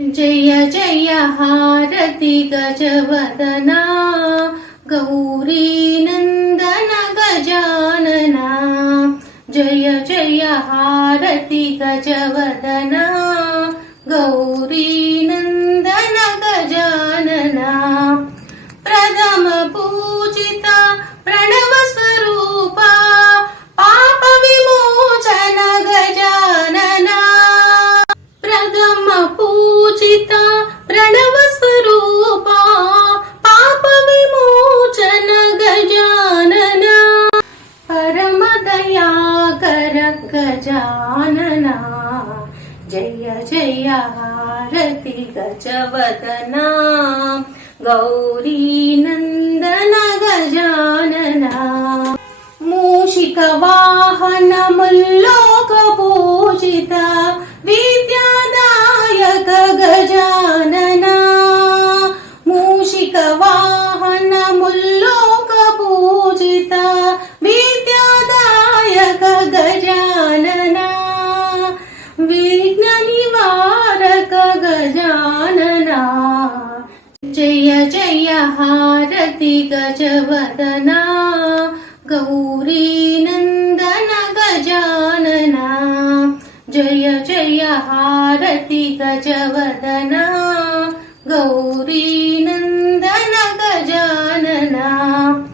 जय जय हारति गजवदना गौरी नंदन गजानना। जय जय हारति गजवदना गौरी नंदन गजानना। प्रथम पूजिता प्रणव स्वरूपा पाप विमोचन गजानना। प्रथम पूजिता प्रणव स्वरूपा पाप विमोचन गजानना। परम दयाकर गजानना। जय जय हारति गजवदना गौरी नंदन गजानना। मूषिक वाहन मुल्लोक पूजित विद्यादायक गजानना। मूषिक वाहन मुल्लोक पूजित विद्यादायक गजानना। विघ्न निवारक गजानना। जय जय हारति गजवदना गौरी नंदन गजानना। जय जय हारति गजवदना गौरी नंदन गजानना।